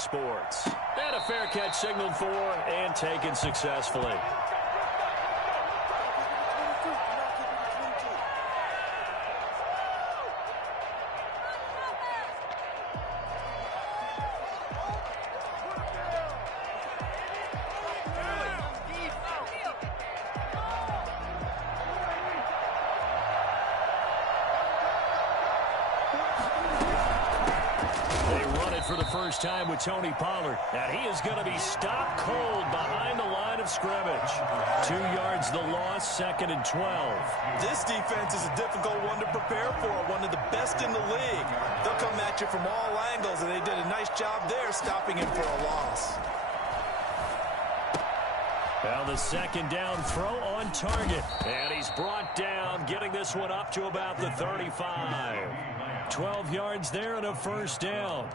sports. And a fair catch signaled for and taken successfully. For the first time with Tony Pollard, and he is going to be stopped cold behind the line of scrimmage. 2 yards the loss, 2nd and 12. This defense is a difficult one to prepare for, one of the best in the league. They'll come at you from all angles, and they did a nice job there stopping him for a loss. Well, the 2nd down throw on target, and he's brought down, getting this one up to about the 35. 12 yards there and a first down.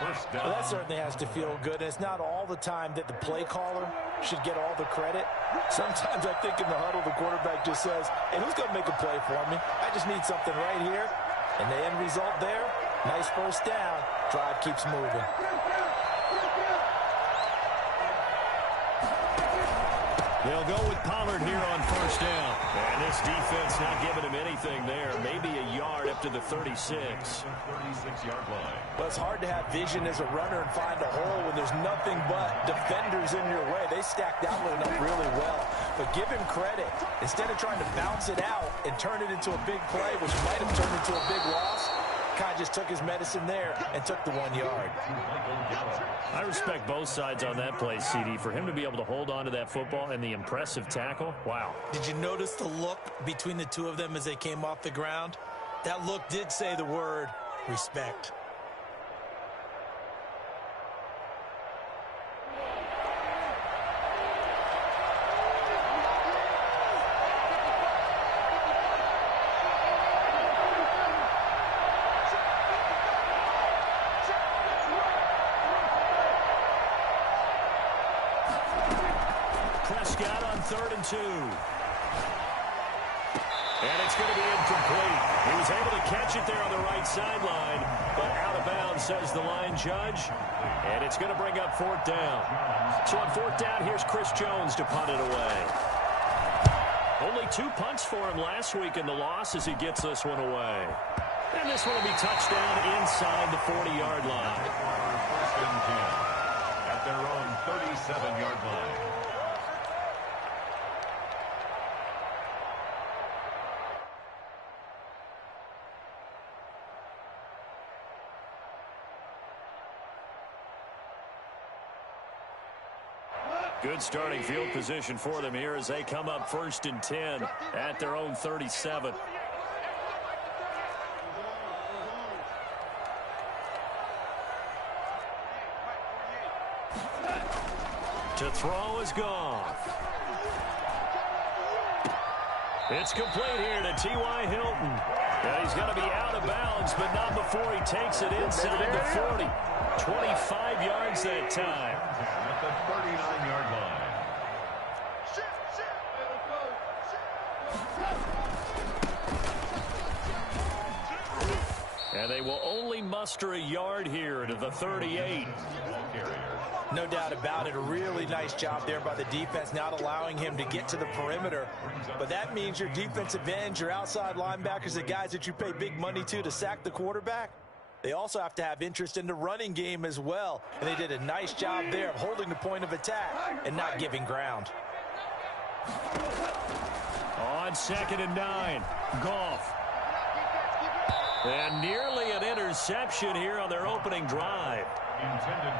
Well, that certainly has to feel good. And it's not all the time that the play caller should get all the credit. Sometimes I think in the huddle, the quarterback just says, hey, who's going to make a play for me? I just need something right here. And the end result there, nice first down. Drive keeps moving. They'll go with Pollard here on first down. And this defense not giving him anything there. Maybe a yard up to the 36. 36-yard line. Well, it's hard to have vision as a runner and find a hole when there's nothing but defenders in your way. They stacked that one up really well. But give him credit. Instead of trying to bounce it out and turn it into a big play, which might have turned into a big loss, Kai just took his medicine there and took the 1 yard. I respect both sides on that play, CD. For him to be able to hold on to that football and the impressive tackle, wow. Did you notice the look between the two of them as they came off the ground? That look did say the word respect. Prescott on 3rd and 2. And it's going to be incomplete. He was able to catch it there on the right sideline, but out of bounds, says the line judge. And it's going to bring up 4th down. So on 4th down, here's Chris Jones to punt it away. Only 2 punts for him last week in the loss as he gets this one away. And this one will be touchdown inside the 40-yard line. First and 10 at their own 37-yard line. Good starting field position for them here as they come up 1st and 10 at their own 37. To throw is Goff. It's complete here to T.Y. Hilton. And he's going to be out of bounds, but not before he takes it inside the 40. 25 yards that time. At the 39-yard line. And they will only muster a yard here to the 38. No doubt about it. A really nice job there by the defense, not allowing him to get to the perimeter. But that means your defensive ends, your outside linebackers, the guys that you pay big money to sack the quarterback, they also have to have interest in the running game as well. And they did a nice job there of holding the point of attack and not giving ground. On 2nd and 9, Goff. And nearly an interception here on their opening drive.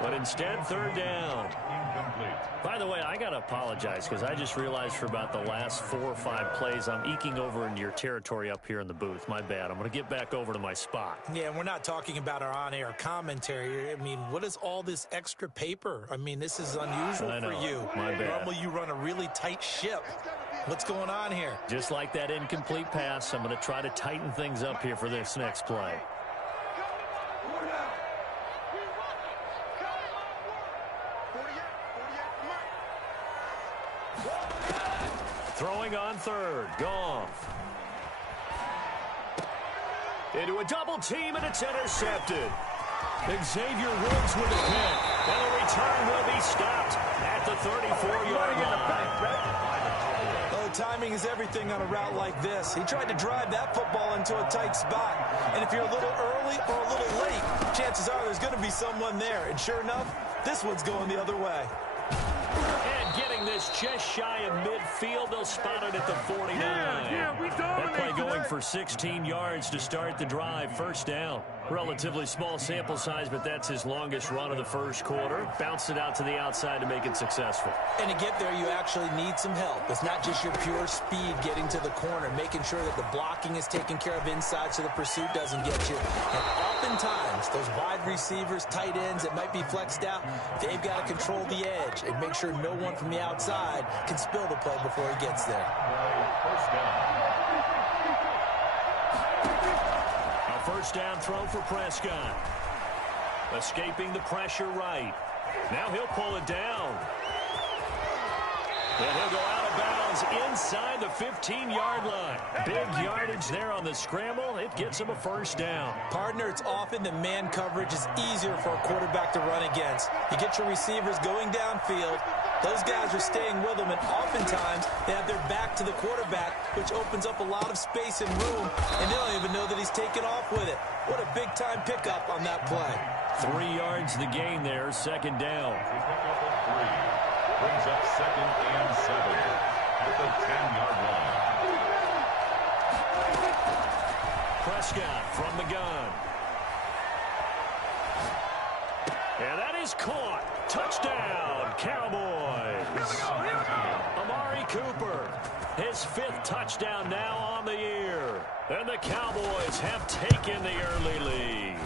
But instead, 3rd down. By the way, I got to apologize because I just realized for about the last 4 or 5 plays, I'm eking over into your territory up here in the booth. My bad. I'm going to get back over to my spot. Yeah, and we're not talking about our on-air commentary. I mean, what is all this extra paper? I mean, this is unusual for you. My bad. Normally, you run a really tight ship. What's going on here? Just like that incomplete pass, I'm going to try to tighten things up here for this next play. Throwing on 3rd, Goff. Into a double team, and it's intercepted. Xavier Woods with a pick. And the return will be stopped at the 34-yard line. Oh, timing is everything on a route like this. He tried to drive that football into a tight spot. And if you're a little early or a little late, chances are there's going to be someone there. And sure enough, this one's going the other way. And getting this just shy of midfield, they'll spot it at the 49. That play going for 16 yards to start the drive. First down. Relatively small sample size, but that's his longest run of the first quarter. Bounced it out to the outside to make it successful. And to get there, you actually need some help. It's not just your pure speed getting to the corner, making sure that the blocking is taken care of inside so the pursuit doesn't get you. And oftentimes, those wide receivers, tight ends that might be flexed out, they've got to control the edge and make sure no one from the outside can spill the play before he gets there. First down. First down throw for Prescott. Escaping the pressure right. Now he'll pull it down. And he'll go out of bounds inside the 15-yard line. Big yardage there on the scramble. It gets him a first down. Partner, it's often the man coverage is easier for a quarterback to run against. You get your receivers going downfield. Those guys are staying with them, and oftentimes they have their back to the quarterback, which opens up a lot of space and room, and they don't even know that he's taken off with it. What a big-time pickup on that play. 3 yards the gain there, second down. Brings up 2nd and 7 at the 10-yard line. Prescott from the gun. And that is caught. Touchdown, Cowboys. Amari Cooper, his 5th touchdown now on the year. And the Cowboys have taken the early lead.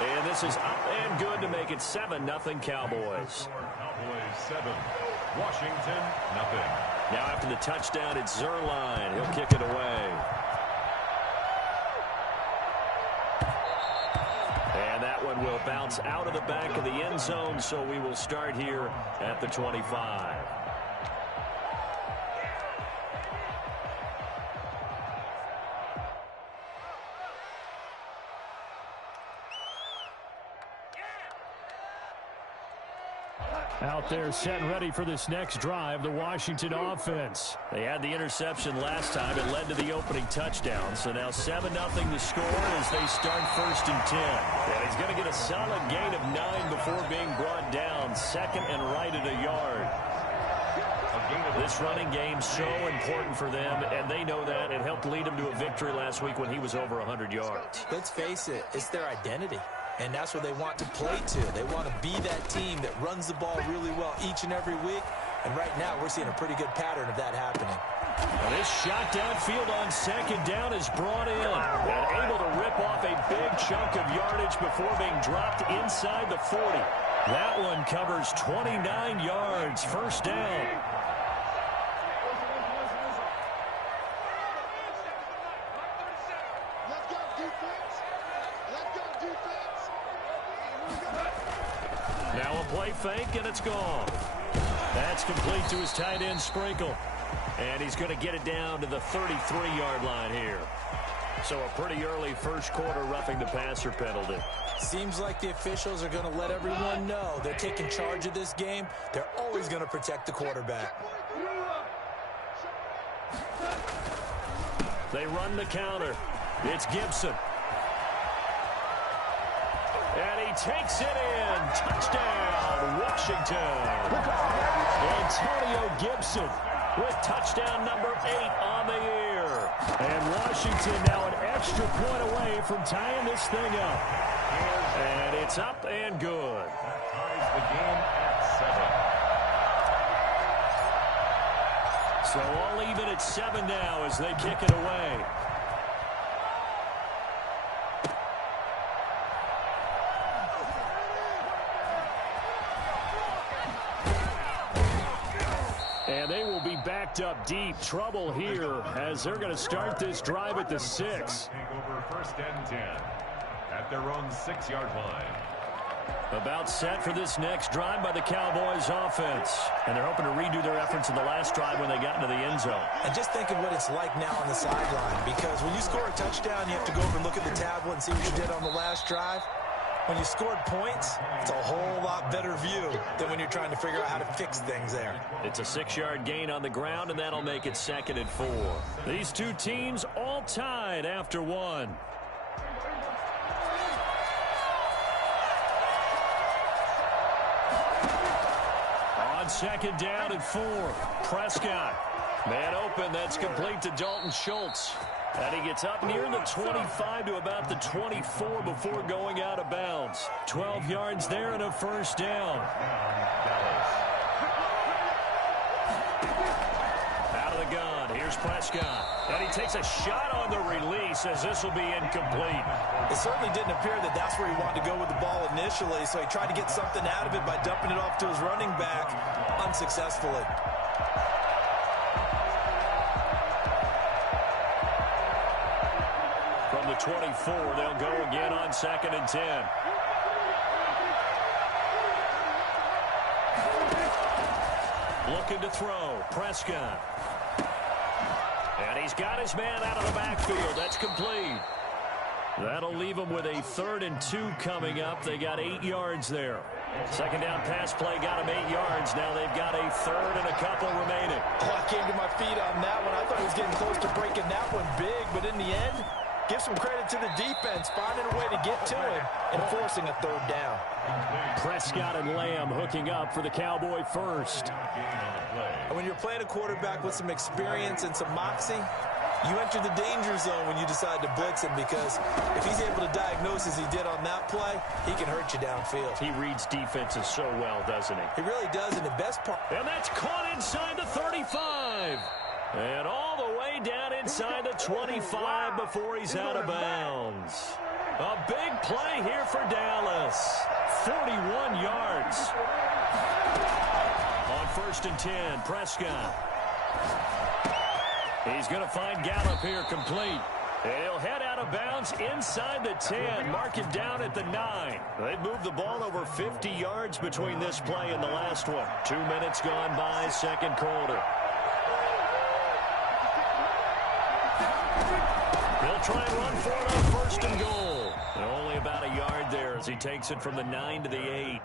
And this is up and good to make it 7-0 Cowboys. Cowboys 7, Washington 0. Now after the touchdown, it's Zerline. He'll kick it away. And that one will bounce out of the back of the end zone, so we will start here at the 25. Out there set and ready for this next drive, the Washington offense. They had the interception last time. It led to the opening touchdown. So now 7-0 the score as they start 1st and 10. And he's going to get a solid gain of 9 before being brought down. 2nd and right at a yard. This running game so important for them, and they know that. It helped lead them to a victory last week when he was over 100 yards. Let's face it, it's their identity. And that's what they want to play to. They want to be that team that runs the ball really well each and every week. And right now, we're seeing a pretty good pattern of that happening. Now this shot downfield on 2nd down is brought in. And able to rip off a big chunk of yardage before being dropped inside the 40. That one covers 29 yards. First down. Now a play fake, and it's gone. That's complete to his tight end, Sprinkle. And he's going to get it down to the 33-yard line here. So a pretty early first quarter roughing the passer penalty. Seems like the officials are going to let everyone know they're taking charge of this game. They're always going to protect the quarterback. They run the counter. It's Gibson. And he takes it in. Touchdown, Washington. Antonio Gibson with touchdown number 8 on the year. And Washington now an extra point away from tying this thing up. And it's up and good. That ties the game at 7. So all even at 7 now as they kick it away. And they will be backed up deep. Trouble here as they're going to start this drive at the 6. Take over 1st and 10 at their own 6-yard line. About set for this next drive by the Cowboys offense. And they're hoping to redo their efforts in the last drive when they got into the end zone. And just think of what it's like now on the sideline, because when you score a touchdown, you have to go over and look at the tablet and see what you did on the last drive. when you scored points, it's a whole lot better view than when you're trying to figure out how to fix things there. It's a 6-yard gain on the ground, and that'll make it 2nd and 4. These two teams all tied after one. On 2nd down and 4, Prescott. Man open, that's complete to Dalton Schultz. And he gets up near the 25 to about the 24 before going out of bounds. 12 yards there and a 1st down. Out of the gun, here's Prescott. And he takes a shot on the release as this will be incomplete. It certainly didn't appear that that's where he wanted to go with the ball initially, so he tried to get something out of it by dumping it off to his running back unsuccessfully. From the 24, they'll go again on 2nd and 10. Looking to throw, Prescott. And he's got his man out of the backfield. That's complete. That'll leave them with a 3rd and 2 coming up. They got 8 yards there. 2nd down pass play got them 8 yards. Now they've got a 3rd and a couple remaining. Oh, I came to my feet on that one. I thought he was getting close to breaking that one big, but in the end, give some credit to the defense, finding a way to get to him and forcing a 3rd down. Prescott and Lamb hooking up for the Cowboy first. And when you're playing a quarterback with some experience and some moxie, you enter the danger zone when you decide to blitz him, because if he's able to diagnose as he did on that play, he can hurt you downfield. He reads defenses so well, doesn't he? He really does, and the best part... And that's caught inside the 35. And all the way down inside the 25 before he's out of bounds. A big play here for Dallas. 41 yards. On 1st and 10, Prescott. He's going to find Gallup here complete. And he'll head out of bounds inside the 10, mark it down at the 9. They've moved the ball over 50 yards between this play and the last one. 2 minutes gone by, 2nd quarter. He'll try and run for it on 1st and goal. And only about a yard there as he takes it from the 9 to the 8.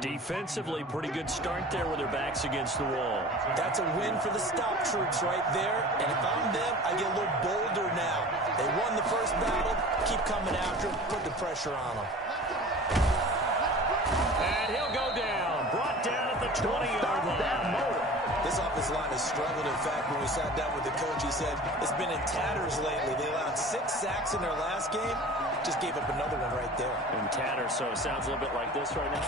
Defensively, pretty good start there with their backs against the wall. That's a win for the stop troops right there. And if I'm them, I get a little bolder now. They won the first battle. Keep coming after them. Put the pressure on them. And he'll go down. Brought down at the 20-yard line. This offensive line has struggled. In fact, when we sat down with the coach, he said it's been in tatters lately. They allowed 6 sacks in their last game. Just gave up another one right there. In tatters, so it sounds a little bit like this right now.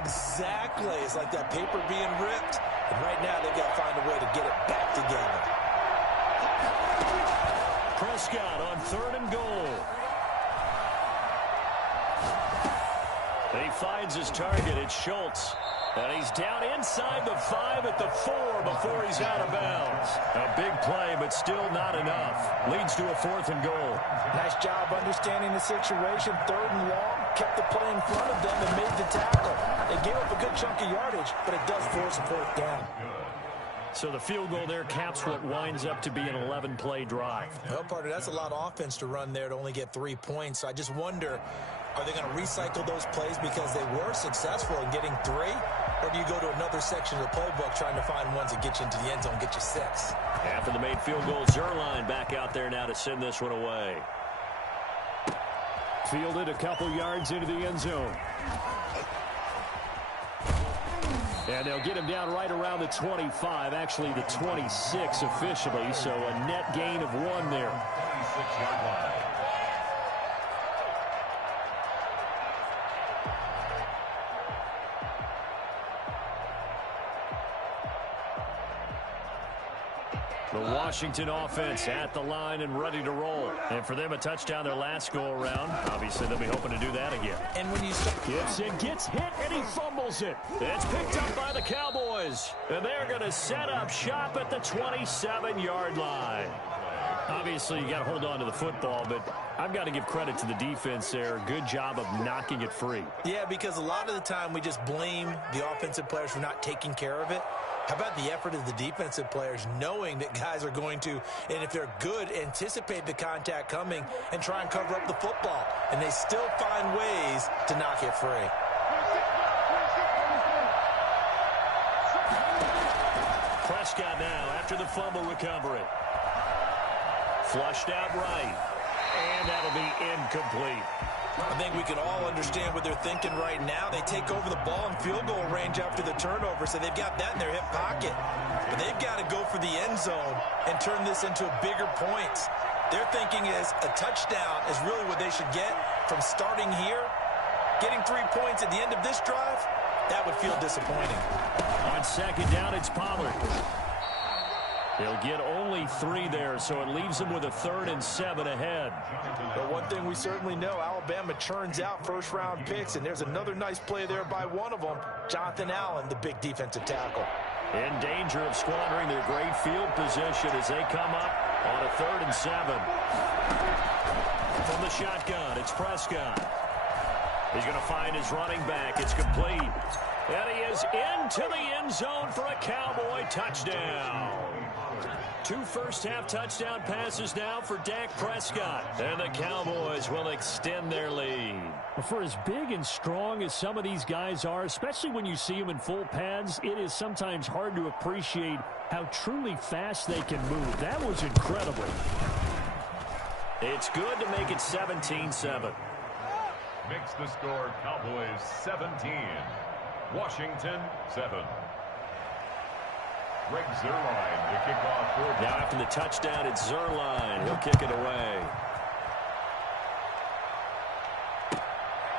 Exactly. It's like that paper being ripped. And right now, they've got to find a way to get it back together. Prescott on 3rd and goal. He finds his target. It's Schultz. And he's down inside the 5 at the 4 before he's out of bounds. A big play, but still not enough. Leads to a 4th and goal. Nice job understanding the situation. 3rd and long. Kept the play in front of them and made the tackle. They gave up a good chunk of yardage, but it does force a 4th down. So the field goal there caps what winds up to be an 11-play drive. Well, partner, that's a lot of offense to run there to only get 3 points. So I just wonder, are they going to recycle those plays because they were successful in getting 3? Or do you go to another section of the playbook trying to find ones that get you into the end zone and get you 6? After the made field goal, Zerline back out there now to send this one away. Fielded a couple yards into the end zone. And they'll get him down right around the 25, actually the 26 officially, so a net gain of 1 there. 26-yard line. The Washington offense at the line and ready to roll. And for them, a touchdown their last go-around. Obviously, they'll be hoping to do that again. And when you start... Gibson gets hit, and he fumbles it. It's picked up by the Cowboys. And they're going to set up shop at the 27-yard line. Obviously, you got to hold on to the football, but I've got to give credit to the defense there. Good job of knocking it free. Yeah, because a lot of the time we just blame the offensive players for not taking care of it. How about the effort of the defensive players knowing that guys are going to, and if they're good, anticipate the contact coming and try and cover up the football. And they still find ways to knock it free. Prescott now after the fumble recovery. Flushed out right. And that'll be incomplete. I think we can all understand what they're thinking right now. They take over the ball in field goal range after the turnover, so they've got that in their hip pocket. But they've got to go for the end zone and turn this into bigger points. Their thinking is a touchdown is really what they should get from starting here. Getting 3 points at the end of this drive, that would feel disappointing. On second down, it's Pollard. He'll get only 3 there, so it leaves him with a 3rd and 7 ahead. But one thing we certainly know, Alabama churns out first-round picks, and there's another nice play there by one of them, Jonathan Allen, the big defensive tackle. In danger of squandering their great field position as they come up on a 3rd and 7. From the shotgun, it's Prescott. He's going to find his running back. It's complete. And he is into the end zone for a Cowboy touchdown. 2 first-half touchdown passes now for Dak Prescott. And the Cowboys will extend their lead. For as big and strong as some of these guys are, especially when you see them in full pads, it is sometimes hard to appreciate how truly fast they can move. That was incredible. It's good to make it 17-7. Makes the score Cowboys 17. Washington 7. Greg Zuerlein to kick off for now after the touchdown, it's Zuerlein. He'll kick it away.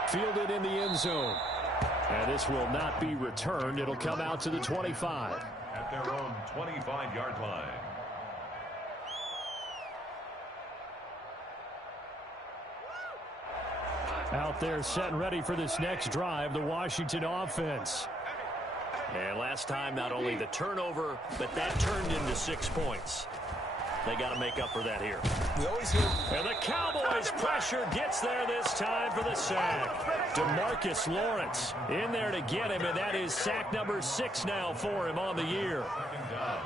Fielded in the end zone. And this will not be returned. It'll come out to the 25. at their own 25-yard line. Out there set and ready for this next drive, the Washington offense. And last time, not only the turnover, but that turned into 6 points. They got to make up for that here. We always hear. And the Cowboys pressure gets there this time for the sack. DeMarcus Lawrence in there to get him, and that is sack number 6 now for him on the year.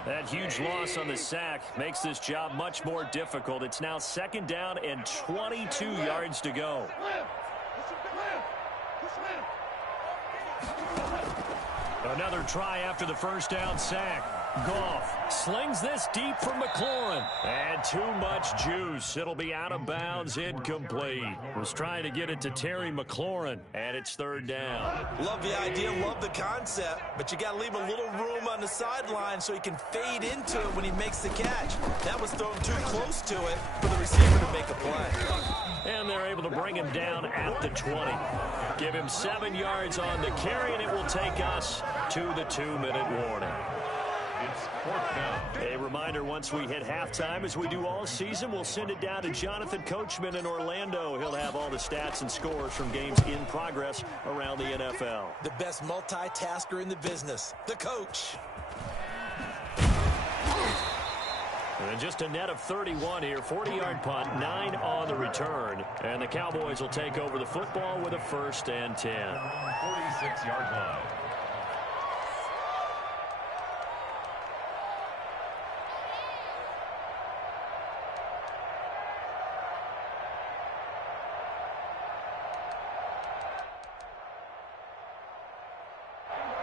That huge loss on the sack makes this job much more difficult. It's now 2nd down and 22 yards to go. Another try after the first down sack. Goff slings this deep from McLaurin. And too much juice. It'll be out of bounds, incomplete. Was trying to get it to Terry McLaurin, and it's 3rd down. Love the idea, love the concept, but you got to leave a little room on the sideline so he can fade into it when he makes the catch. That was thrown too close to it for the receiver to make a play. And they're able to bring him down at the 20. Give him 7 yards on the carry, and it will take us to the 2-minute warning. It's 4th down. A reminder, once we hit halftime, as we do all season, we'll send it down to Jonathan Coachman in Orlando. He'll have all the stats and scores from games in progress around the NFL. The best multitasker in the business, the coach. And just a net of 31 here, 40-yard punt, 9 on the return. And the Cowboys will take over the football with a 1st and 10. 46-yard line.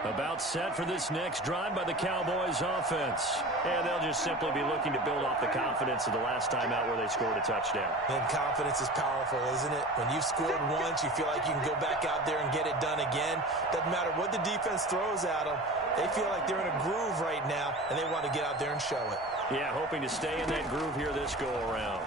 About set for this next drive by the Cowboys offense. And they'll just simply be looking to build off the confidence of the last time out where they scored a touchdown. And confidence is powerful, isn't it? When you've scored once, you feel like you can go back out there and get it done again. Doesn't matter what the defense throws at them. They feel like they're in a groove right now, and they want to get out there and show it. Yeah, hoping to stay in that groove here this go-around.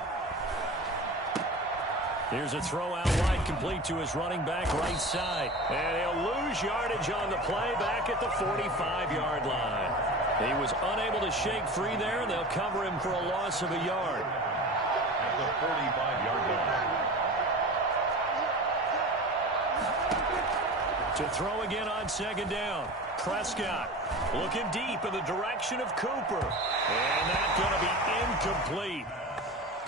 Here's a throw out wide, complete to his running back right side. And he'll lose yardage on the play back at the 45-yard line. He was unable to shake free there, and they'll cover him for a loss of a yard. At the 45-yard line. To throw again on 2nd down. Prescott looking deep in the direction of Cooper. And that's going to be incomplete.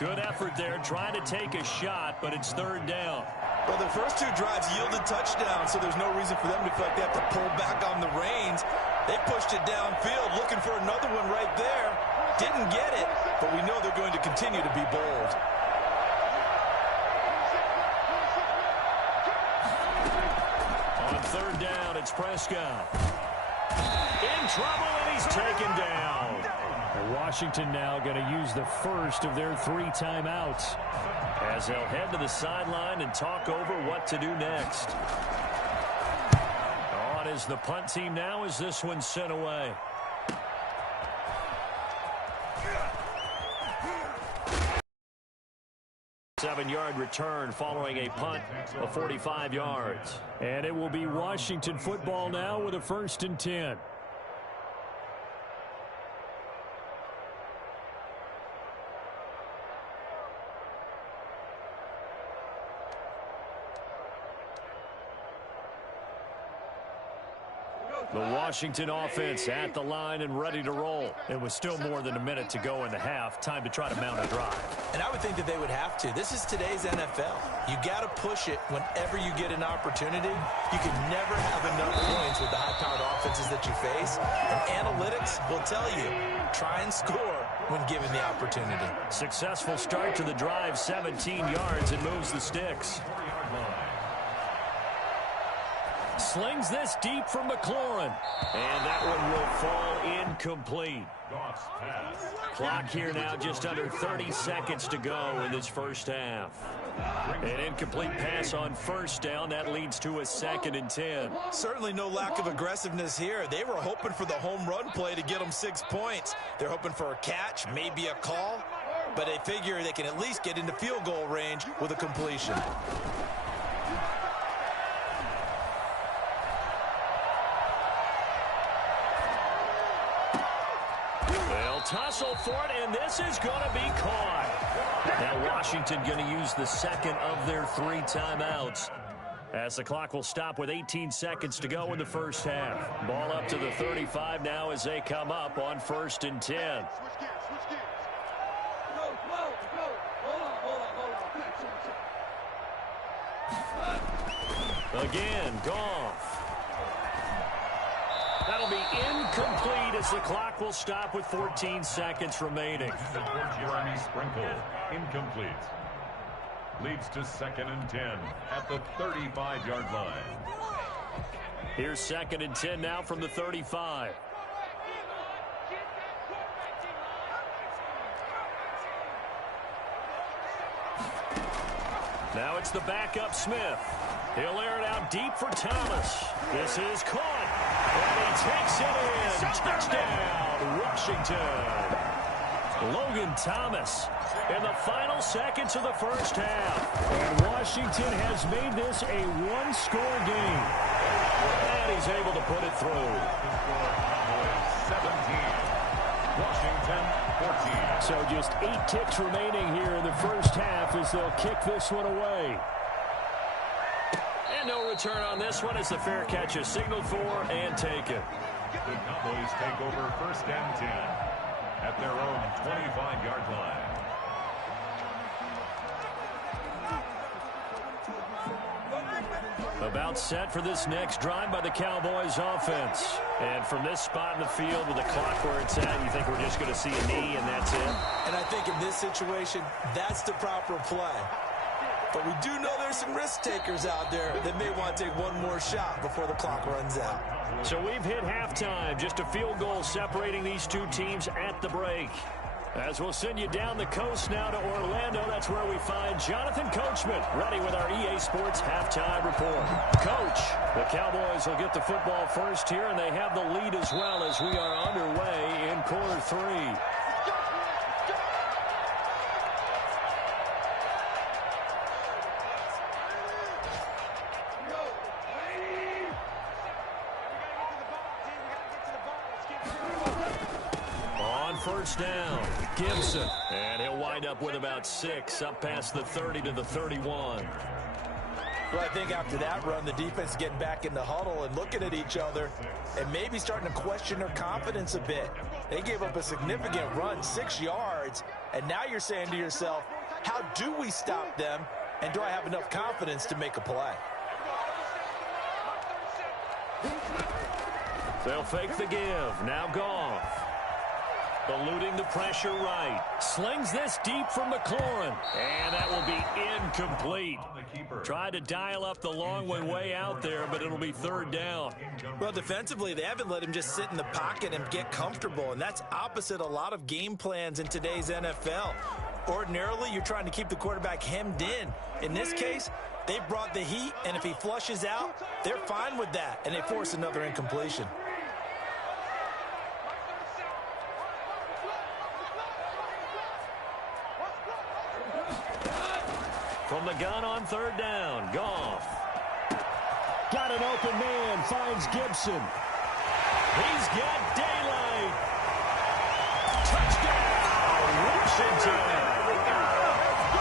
Good effort there, trying to take a shot, but it's third down. Well, their first two drives yielded touchdowns, so there's no reason for them to feel like they have to pull back on the reins. They pushed it downfield, looking for another one right there. Didn't get it, but we know they're going to continue to be bold. On third down, it's Prescott. In trouble, and he's taken down. Washington now going to use the first of their 3 timeouts as they'll head to the sideline and talk over what to do next. On is the punt team now as this one's sent away. Seven-yard return following a punt of 45 yards. And it will be Washington football now with a 1st and 10. The Washington offense at the line and ready to roll. It was still more than a minute to go in the half. Time to try to mount a drive. And I would think that they would have to. This is today's NFL. You got to push it whenever you get an opportunity. You can never have enough points with the high-powered offenses that you face. And analytics will tell you, try and score when given the opportunity. Successful start to the drive, 17 yards, and moves the sticks. Slings this deep from McLaurin. And that one will fall incomplete. Clock here now just under 30 seconds to go in this first half. An incomplete pass on first down. That leads to a 2nd and 10. Certainly no lack of aggressiveness here. They were hoping for the home run play to get them 6 points. They're hoping for a catch, maybe a call. But they figure they can at least get into field goal range with a completion. Tussle for it, and this is going to be caught. Now Washington going to use the second of their 3 timeouts as the clock will stop with 18 seconds to go in the first half. Ball up to the 35 now as they come up on 1st and 10. Again, Goff. That'll be incomplete as the clock will stop with 14 seconds remaining. Jeremy Sprinkle, incomplete. Leads to 2nd and 10 at the 35-yard line. Here's 2nd and 10 now from the 35. Now it's the backup Smith. He'll air it out deep for Thomas. This is caught. And he takes it in. Touchdown, Washington. Logan Thomas in the final seconds of the first half. And Washington has made this a 1-score game. And he's able to put it through. 17. Washington 14. So just 8 ticks remaining here in the first half as they'll kick this one away. And no return on this one as the fair catch is signaled for and taken. The Cowboys take over 1st and 10 at their own 25-yard line. About set for this next drive by the Cowboys offense. And from this spot in the field with the clock where it's at, you think we're just going to see a knee and that's it? And I think in this situation, that's the proper play. But we do know there's some risk takers out there that may want to take one more shot before the clock runs out. So we've hit halftime. Just a field goal separating these two teams at the break. As we'll send you down the coast now to Orlando, that's where we find Jonathan Coachman ready with our EA Sports halftime report. Coach, the Cowboys will get the football first here, and they have the lead as well as we are underway in quarter 3. First down, Gibson, and he'll wind up with about 6 up past the 30 to the 31. Well, I think after that run, the defense is getting back in the huddle and looking at each other and maybe starting to question their confidence a bit. They gave up a significant run, 6 yards, and now you're saying to yourself, How do we stop them? And do I have enough confidence to make a play? They'll fake the give. Now Goff. Eluding the pressure right. Slings this deep for McLaurin. And that will be incomplete. Tried to dial up the long way out there, but it'll be third down. Well, defensively, they haven't let him just sit in the pocket and get comfortable, and that's opposite a lot of game plans in today's NFL. Ordinarily, you're trying to keep the quarterback hemmed in. In this case, they brought the heat, and if he flushes out, they're fine with that, and they force another incompletion. From the gun on third down, Goff. Got an open man, finds Gibson. He's got daylight. Touchdown, Washington.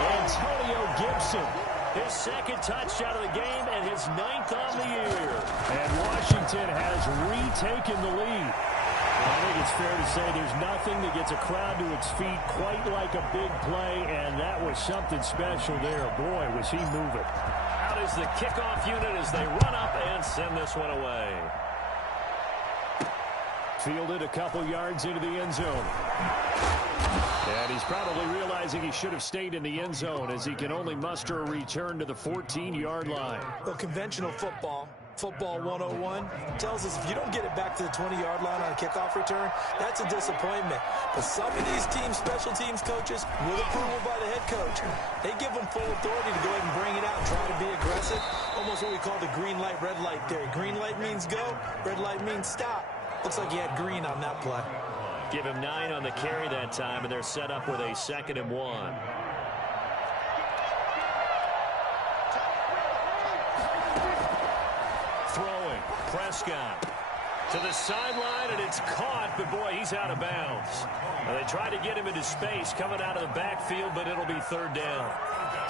Antonio Gibson. His second touchdown of the game and his 9th on the year. And Washington has retaken the lead. I think it's fair to say there's nothing that gets a crowd to its feet quite like a big play, and that was something special there. Boy, was he moving. Out is the kickoff unit as they run up and send this one away. Fielded a couple yards into the end zone. And he's probably realizing he should have stayed in the end zone as he can only muster a return to the 14-yard line. Well, conventional football 101, tells us if you don't get it back to the 20-yard line on a kickoff return, that's a disappointment. But some of these teams, special teams coaches, with approval by the head coach, they give them full authority to go ahead and bring it out and try to be aggressive. Almost what we call the green light, red light theory. Green light means go, red light means stop. Looks like he had green on that play. Give him 9 on the carry that time, and they're set up with a 2nd and 1. Throwing, Prescott to the sideline, and it's caught, but boy, he's out of bounds. Now, they tried to get him into space coming out of the backfield, but it'll be third down.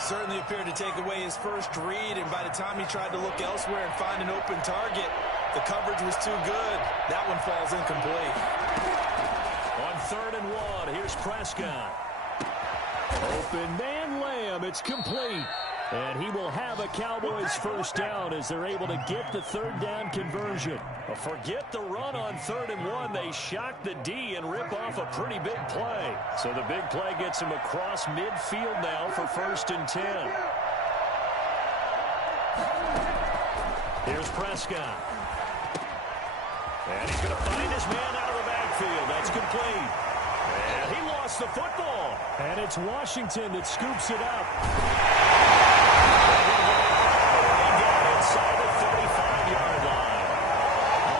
Certainly appeared to take away his first read, and by the time he tried to look elsewhere and find an open target, the coverage was too good. That one falls incomplete. On 3rd and 1, here's Prescott. Open man Lamb, it's complete. And he will have a Cowboys first down as they're able to get the third down conversion. But forget the run on 3rd and 1. They shock the D and rip off a pretty big play. So the big play gets him across midfield now for 1st and 10. Here's Prescott. And he's going to find his man out of the backfield. That's complete. And he lost the football. And it's Washington that scoops it up. Down inside the 35-yard line.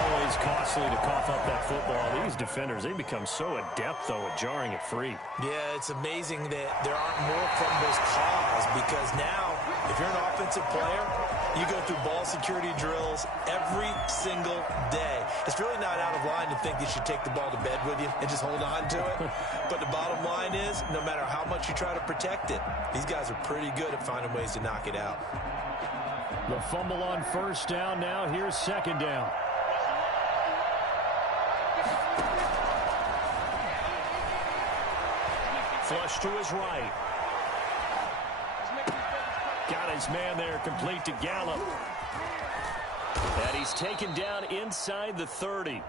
Always costly to cough up that football. These defenders, they become so adept, though, at jarring it free. Yeah, it's amazing that there aren't more fumbles caused because now, if you're an offensive player, you go through ball security drills every single day. It's really not out of line to think you should take the ball to bed with you and just hold on to it. But the bottom line is, no matter how much you try to protect it, these guys are pretty good at finding ways to knock it out. The fumble on 1st down now. Here's 2nd down. Flush to his right. Got his man there, complete to Gallup. And he's taken down inside the 30.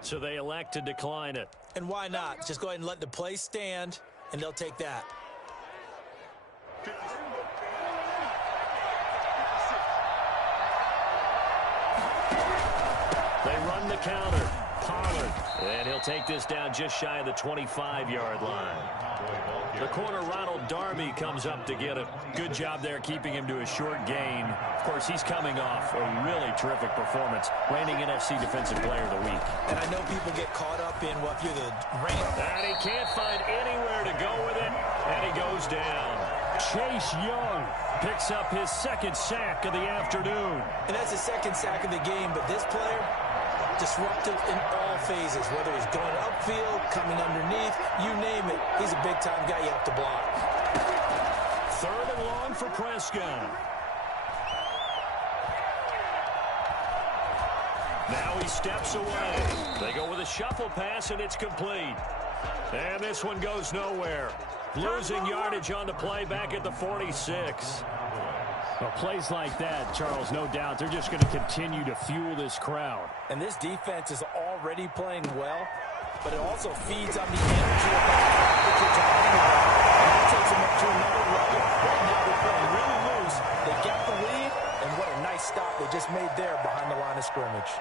So they elect to decline it. And why not? Just go ahead and let the play stand, and they'll take that. They run the counter. Pollard. And he'll take this down just shy of the 25-yard line. The corner, Ronald Darby, comes up to get a good job there, keeping him to a short gain. Of course, he's coming off a really terrific performance, reigning NFC Defensive Player of the Week. And I know people get caught up in what you're the reigning. And he can't find anywhere to go with it, and he goes down. Chase Young picks up his 2nd sack of the afternoon. And that's his 2nd sack of the game, but this player, disruptive in all phases, whether he's going upfield, coming underneath, you name it. He's a big-time guy you have to block. 3rd and long for Prescott. Now he steps away. They go with a shuffle pass, and it's complete. And this one goes nowhere. Losing yardage on the play back at the 46. Well, plays like that, Charles, no doubt, they're just going to continue to fuel this crowd. And this defense is already playing well, but it also feeds on the energy of the crowd that you're talking about. And that takes them up to another level. Right now they're playing really loose. They get the lead, and what a nice stop they just made there behind the line of scrimmage.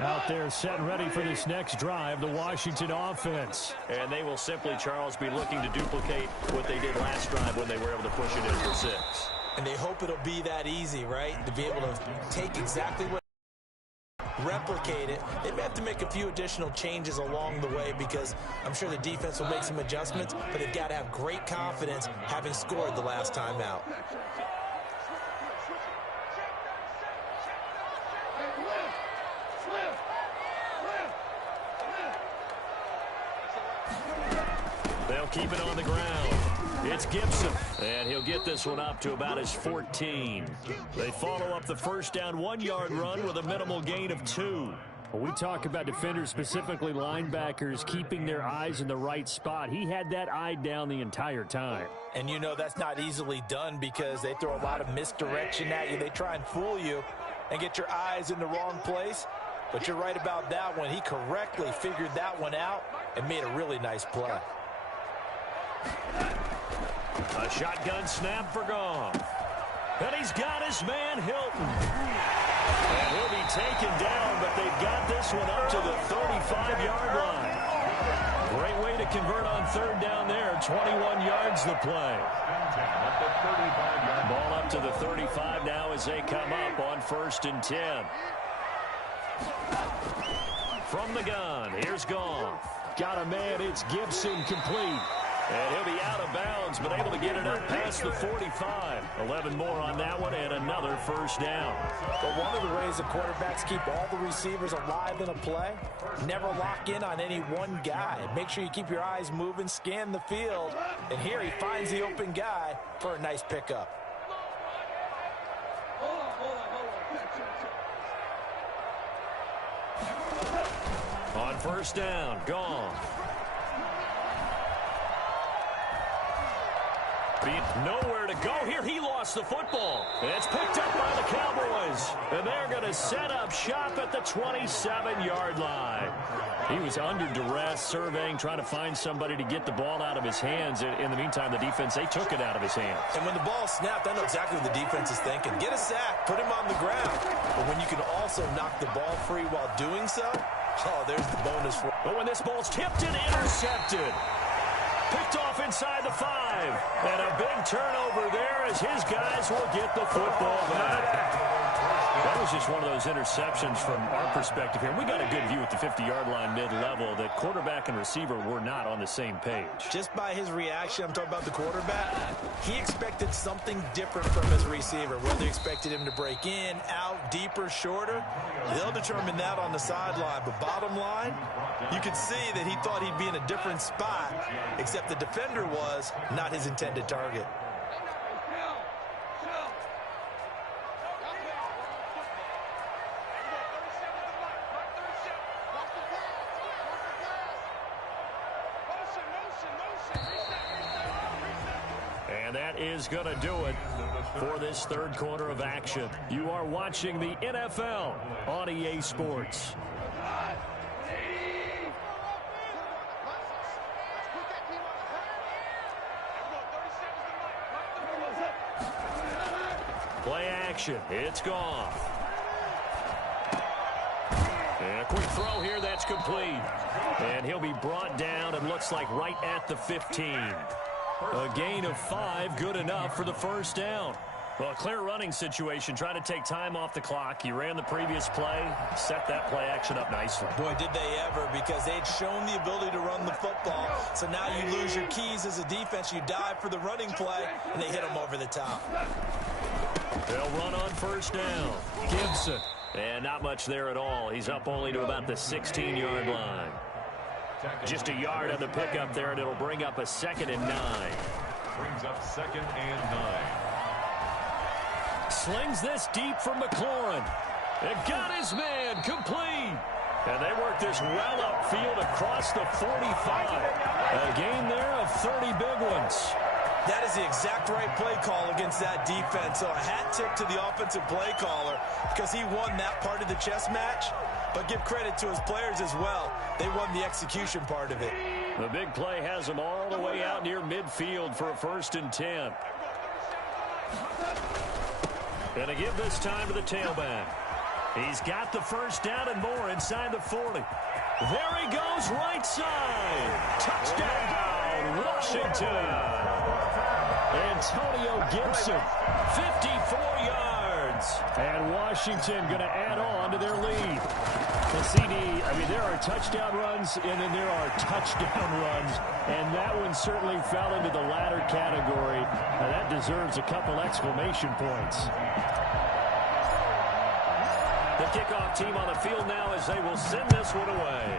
Out there set and ready for this next drive, the Washington offense. And they will simply, Charles, be looking to duplicate what they did last drive when they were able to push it in for 6. And they hope it'll be that easy, right? To be able to take exactly what, replicate it. They may have to make a few additional changes along the way because I'm sure the defense will make some adjustments, but they've got to have great confidence having scored the last time out. They'll keep it on the ground. It's Gibson, and he'll get this one up to about his 14. They follow up the first down 1-yard run with a minimal gain of 2. When we talk about defenders, specifically linebackers, keeping their eyes in the right spot, he had that eye down the entire time. And you know that's not easily done because they throw a lot of misdirection at you. They try and fool you and get your eyes in the wrong place. But you're right about that one. He correctly figured that one out and made a really nice play. A shotgun snap for Goff. And he's got his man, Hilton. And he'll be taken down, but they've got this one up to the 35-yard line. Great way to convert on third down there. 21 yards the play. Ball up to the 35 now as they come up on 1st and 10. From the gun, here's Goff. Got a man, it's Gibson, complete. And he'll be out of bounds, but able to get it up past the 45. 11 more on that one, and another first down. But one of the ways the quarterbacks keep all the receivers alive in a play, never lock in on any one guy. Make sure you keep your eyes moving, scan the field. And here he finds the open guy for a nice pickup. On first down, gone. Nowhere to go here. He lost the football. And it's picked up by the Cowboys. And they're going to set up shop at the 27-yard line. He was under duress, surveying, trying to find somebody to get the ball out of his hands. In the meantime, the defense, they took it out of his hands. And when the ball snapped, I know exactly what the defense is thinking. Get a sack, put him on the ground. But when you can also knock the ball free while doing so, oh, there's the bonus for. But when this ball's tipped and intercepted. Picked off inside the 5. And a big turnover there as his guys will get the football back. That was just one of those interceptions from our perspective here. We got a good view at the 50-yard line mid-level that quarterback and receiver were not on the same page. Just by his reaction, I'm talking about the quarterback, he expected something different from his receiver. Whether he expected him to break in, out, deeper, shorter, they'll determine that on the sideline. But bottom line, you could see that he thought he'd be in a different spot, except the defender was not his intended target. And that is going to do it for this third quarter of action. You are watching the NFL on EA Sports. Play action. It's gone. And a quick throw here that's complete. And he'll be brought down and looks like right at the 15. A gain of 5, good enough for the first down. Well, a clear running situation, trying to take time off the clock. He ran the previous play, set that play action up nicely. Boy, did they ever, because they'd shown the ability to run the football. So now you lose your keys as a defense. You dive for the running play, and they hit them over the top. They'll run on first down. Gibson. And not much there at all. He's up only to about the 16-yard line. Just a yard on the pickup there, and it'll bring up a 2nd and 9. Brings up 2nd and 9. Slings this deep from McLaurin. It got his man complete. And they work this well upfield across the 45. A gain there of 30 big ones. That is the exact right play call against that defense. So a hat tip to the offensive play caller because he won that part of the chess match. But give credit to his players as well. They won the execution part of it. The big play has them all the way out near midfield for a 1st and 10. Going to give this time to the tailback. He's got the 1st down and more inside the 40. There he goes, right side. Touchdown, Washington. Antonio Gibson, 54 yards. And Washington going to add on to their lead. The CD, there are touchdown runs, and then there are touchdown runs. And that one certainly fell into the latter category. Now, that deserves a couple exclamation points. The kickoff team on the field now as they will send this one away.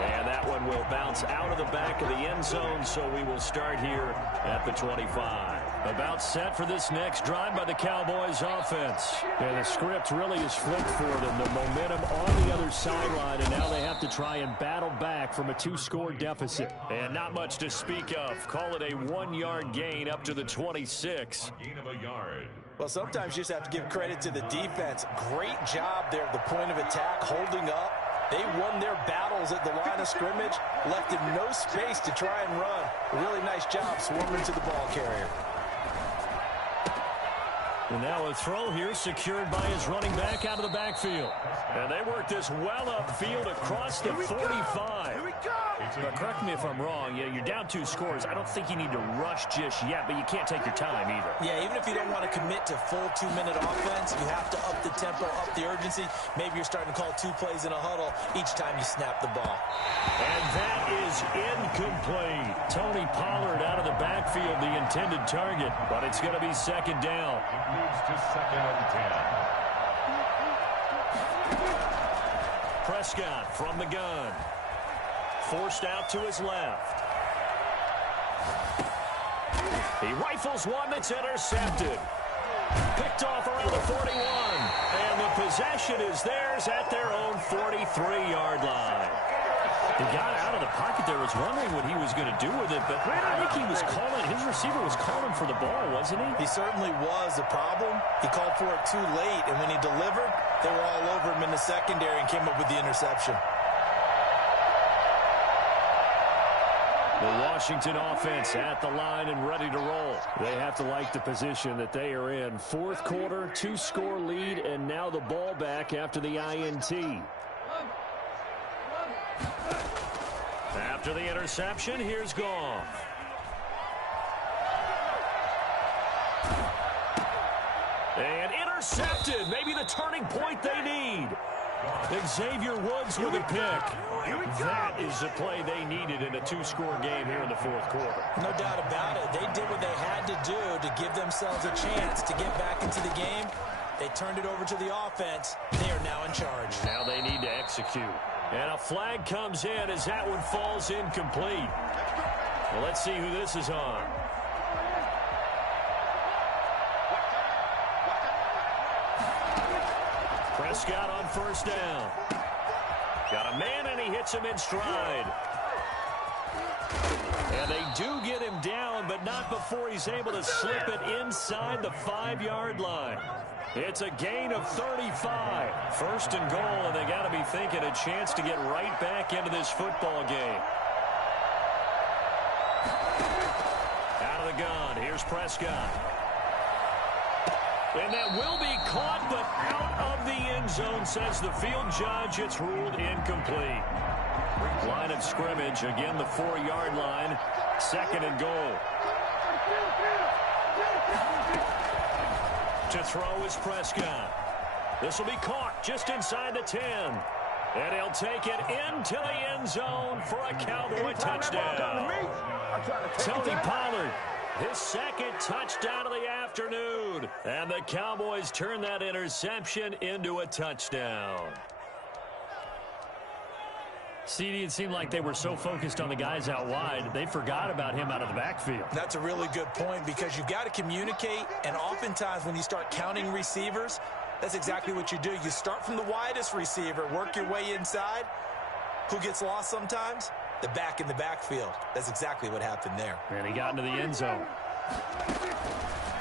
And that one will bounce out of the back of the end zone, so we will start here at the 25. About set for this next drive by the Cowboys offense. And the script really is flipped for them. The momentum on the other sideline, and now they have to try and battle back from a 2-score deficit. And not much to speak of. Call it a 1-yard gain up to the 26. Gain of a yard. Well, sometimes you just have to give credit to the defense. Great job there at the point of attack, holding up. They won their battles at the line of scrimmage, left him no space to try and run. A really nice job swarming to the ball carrier. And now a throw here secured by his running back out of the backfield. And they work this well upfield across the 45. Here we go. But correct me if I'm wrong. Yeah, you're down 2 scores. I don't think you need to rush just yet, but you can't take your time either. Yeah, even if you don't want to commit to full 2-minute offense, you have to up the tempo, up the urgency. Maybe you're starting to call 2 plays in a huddle each time you snap the ball. And that is incomplete. Tony Pollard out of the backfield, the intended target, but it's going to be 2nd down. Moves to 2nd and 10. Prescott from the gun. Forced out to his left. He rifles one that's intercepted. Picked off around the 41. And the possession is theirs at their own 43-yard line. The guy out of the pocket there was wondering what he was going to do with it, but I think he was calling, his receiver was calling for the ball, wasn't he? He certainly was. The problem, he called for it too late, and when he delivered, they were all over him in the secondary and came up with the interception. The Washington offense at the line and ready to roll. They have to like the position that they are in. 4th quarter, 2-score lead, and now the ball back after the INT. After the interception, here's Goff. And intercepted. Maybe the turning point they need. Xavier Woods with a pick. That is the play they needed in a 2-score game here in the 4th quarter. No doubt about it. They did what they had to do to give themselves a chance to get back into the game. They turned it over to the offense. They are now in charge. Now they need to execute. And a flag comes in as that one falls incomplete. Well, let's see who this is on. Prescott on 1st down. Got a man, and he hits him in stride. And they do get him down, but not before he's able to slip it inside the 5-yard line. It's a gain of 35. 1st and goal, and they got to be thinking a chance to get right back into this football game. Out of the gun, here's Prescott. And that will be caught, but out of the end zone, says the field judge. It's ruled incomplete. Line of scrimmage, again the 4-yard line. 2nd and goal. To throw is Prescott. This will be caught just inside the 10. And he'll take it into the end zone for a Cowboy touchdown. Tony Pollard, his 2nd touchdown of the afternoon. And the Cowboys turn that interception into a touchdown. CD, it seemed like they were so focused on the guys out wide, they forgot about him out of the backfield. That's a really good point because you've got to communicate, and oftentimes when you start counting receivers, that's exactly what you do. You start from the widest receiver, work your way inside. Who gets lost sometimes? The back in the backfield. That's exactly what happened there. And he got into the end zone.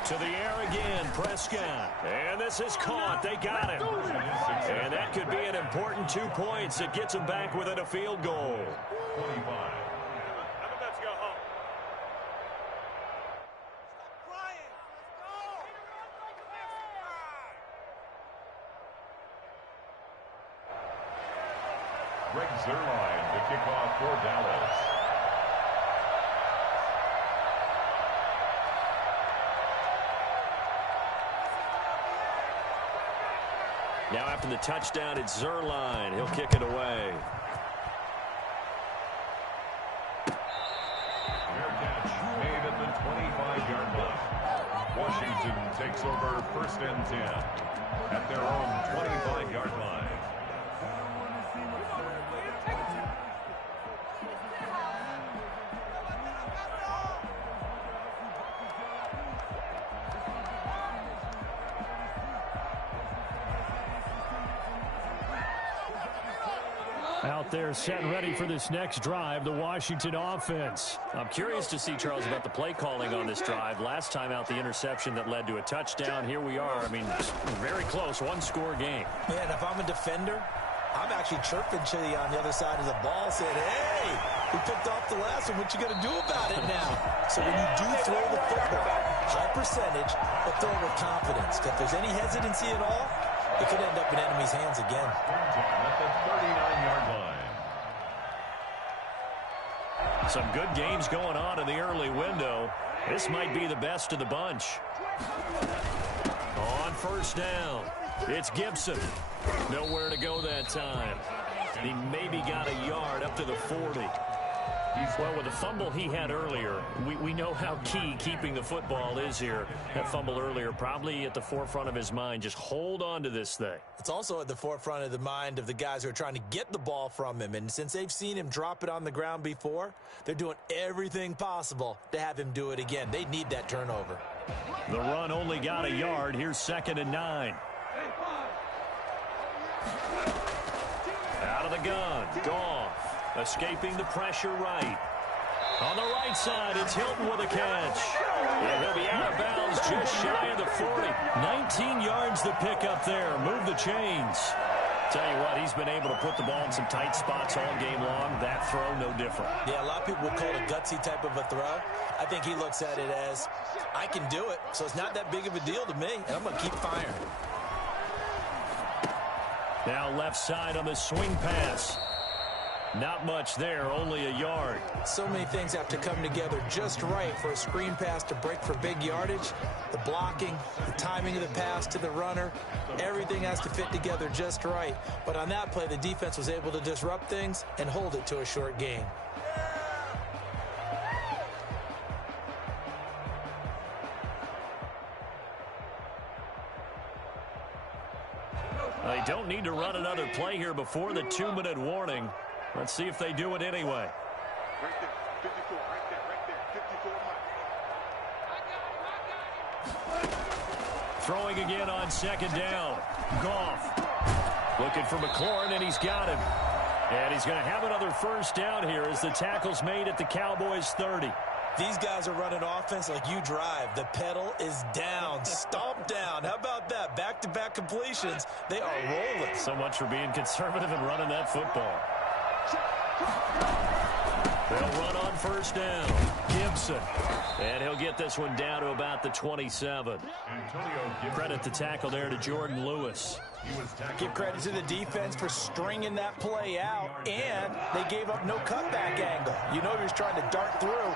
To the air again, Prescott. And this is caught. They got him. And that could be an important 2 points. It gets him back within a field goal. 25. Greg Zuerlein to kick off for Dallas. Now after the touchdown, it's Zuerlein. He'll kick it away. Fair catch made at the 25-yard line. Washington takes over 1st and 10 at their own 25-yard line. Out there set and ready for this next drive, the Washington offense. I'm curious to see, Charles, about the play calling on this drive. Last time out, the interception that led to a touchdown. Here we are. I mean, very close, one-score game. Man, if I'm a defender, I'm actually chirping to you on the other side of the ball, saying, hey, we picked off the last one. What you going to do about it now? So when you do throw the football, high percentage, but throw it with confidence. If there's any hesitancy at all, it could end up in enemy's hands again. At the 39-yard line. Some good games going on in the early window. This might be the best of the bunch. On 1st down, it's Gibson. Nowhere to go that time. He maybe got a yard up to the 40. Well, with the fumble he had earlier, we know how key keeping the football is here. That fumble earlier probably at the forefront of his mind. Just hold on to this thing. It's also at the forefront of the mind of the guys who are trying to get the ball from him. And since they've seen him drop it on the ground before, they're doing everything possible to have him do it again. They need that turnover. The run only got a yard. Here's 2nd and 9. Out of the gun. Goff. Escaping the pressure right. On the right side, it's Hilton with a catch. And he'll be out of bounds just shy of the 40. 19 yards to pick up there. Move the chains. Tell you what, he's been able to put the ball in some tight spots all game long. That throw, no different. Yeah, a lot of people would call it a gutsy type of a throw. I think he looks at it as, I can do it, so it's not that big of a deal to me, and I'm going to keep firing. Now left side on the swing pass. Not much there, only a yard. So many things have to come together just right for a screen pass to break for big yardage. The blocking, the timing of the pass to the runner, everything has to fit together just right. But on that play, the defense was able to disrupt things and hold it to a short gain. They don't need to run another play here before the 2-minute warning. Let's see if they do it anyway. Right there, 54, right there, 54. Throwing again on 2nd down. Goff looking for McLaurin, and he's got him. And he's going to have another 1st down here as the tackle's made at the Cowboys' 30. These guys are running offense like you drive. The pedal is down, stomp down. How about that? Back-to-back completions. They are rolling. So much for being conservative and running that football. They'll run on 1st down. Gibson. And he'll get this one down to about the 27. Credit the tackle there to Jordan Lewis. Give credit to the defense for stringing that play out, and they gave up no cutback angle. You know he was trying to dart through.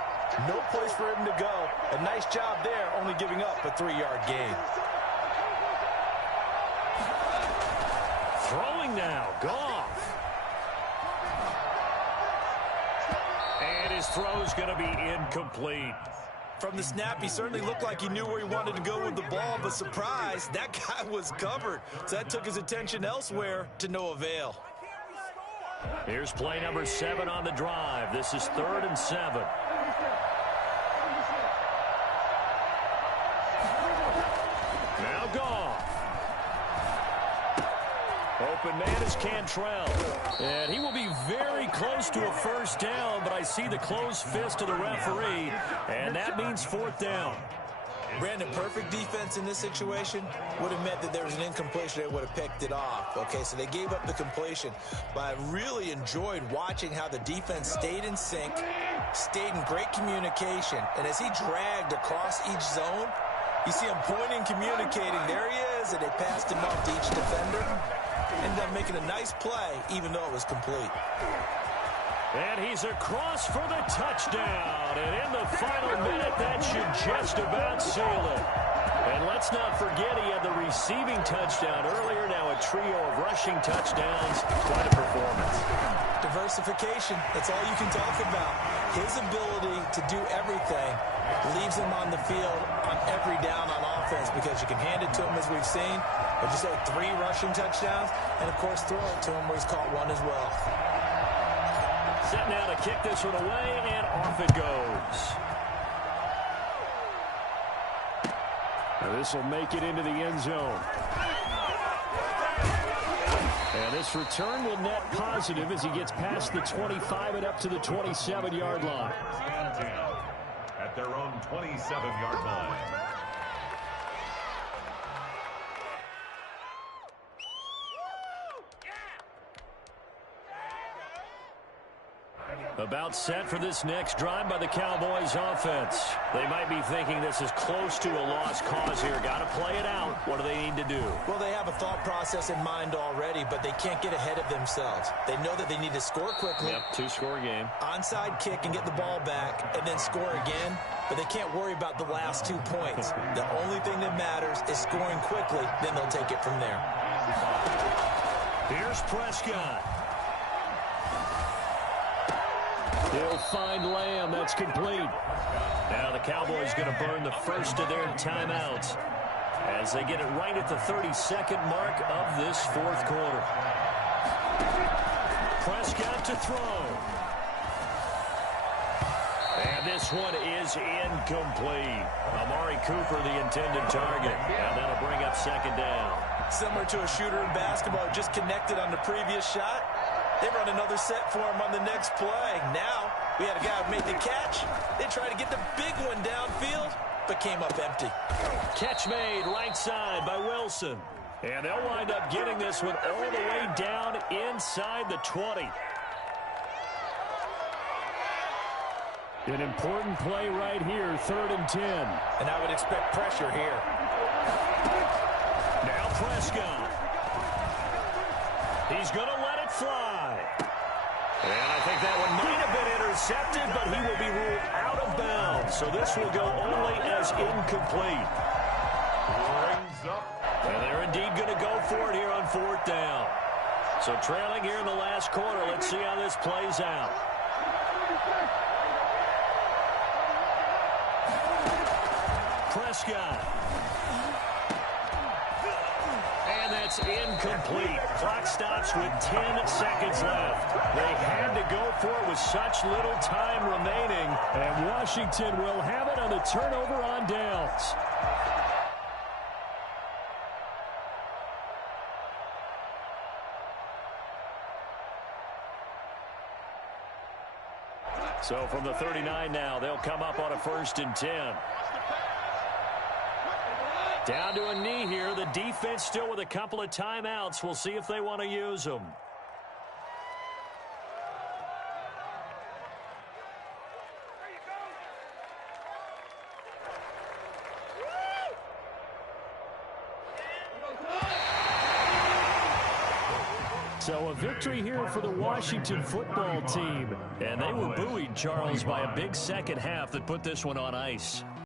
No place for him to go. A nice job there, only giving up a 3-yard gain. Throwing now. Goff. And his throw's going to be incomplete. From the snap, he certainly looked like he knew where he wanted to go with the ball, but surprise, that guy was covered. So that took his attention elsewhere to no avail. Here's play number 7 on the drive. This is 3rd and 7. Now Goff. Open man is Cantrell. And he will be very close to a first down, but I see the closed fist of the referee, and that means 4th down. Brandon, perfect defense in this situation would have meant that there was an incompletion. They would have picked it off. Okay, so they gave up the completion. But I really enjoyed watching how the defense stayed in sync, stayed in great communication. And as he dragged across each zone, you see him pointing, communicating. There he is, and they passed him off to each defender. Ended up making a nice play, even though it was complete. And he's across for the touchdown. And in the final minute, that should just about seal it. And let's not forget he had the receiving touchdown earlier. Now a trio of rushing touchdowns. Quite a performance. Diversification. That's all you can talk about. His ability to do everything leaves him on the field on every down on offense because you can hand it to him as we've seen. But you say 3 rushing touchdowns and, of course, throw it to him where he's caught 1 as well. Set now to kick this one away, and off it goes. Now this will make it into the end zone. And this return will net positive as he gets past the 25 and up to the 27-yard line. At their own 27-yard line. About set for this next drive by the Cowboys offense. They might be thinking this is close to a lost cause here. Got to play it out. What do they need to do? Well, they have a thought process in mind already, but they can't get ahead of themselves. They know that they need to score quickly. Yep, 2-score game. Onside kick and get the ball back and then score again, but they can't worry about the last 2 points. The only thing that matters is scoring quickly, then they'll take it from there. Here's Prescott. He'll find Lamb. That's complete. Now the Cowboys going to burn the first of their timeouts as they get it right at the 32nd mark of this 4th quarter. Prescott to throw. And this one is incomplete. Amari Cooper, the intended target. And that'll bring up 2nd down. Similar to a shooter in basketball, just connected on the previous shot. They run another set for him on the next play. Now, we had a guy who made the catch. They tried to get the big one downfield, but came up empty. Catch made right side by Wilson. And they'll wind up getting this one all the way down inside the 20. An important play right here, 3rd and 10. And I would expect pressure here. Now Prescott. He's going to let it fly. And I think that one might have been intercepted, but he will be ruled out of bounds. So this will go only as incomplete. Brings up. And they're indeed going to go for it here on 4th down. So trailing here in the last quarter. Let's see how this plays out. Prescott. And that's incomplete. Clock stops with 10 seconds left. They had to go for it with such little time remaining. And Washington will have it on the turnover on downs. So from the 39 now, they'll come up on a 1st and 10. Down to a knee here. The defense still with a couple of timeouts. We'll see if they want to use them. So a victory here for the Washington football team. And they were buoyed, Charles, by a big second half that put this one on ice.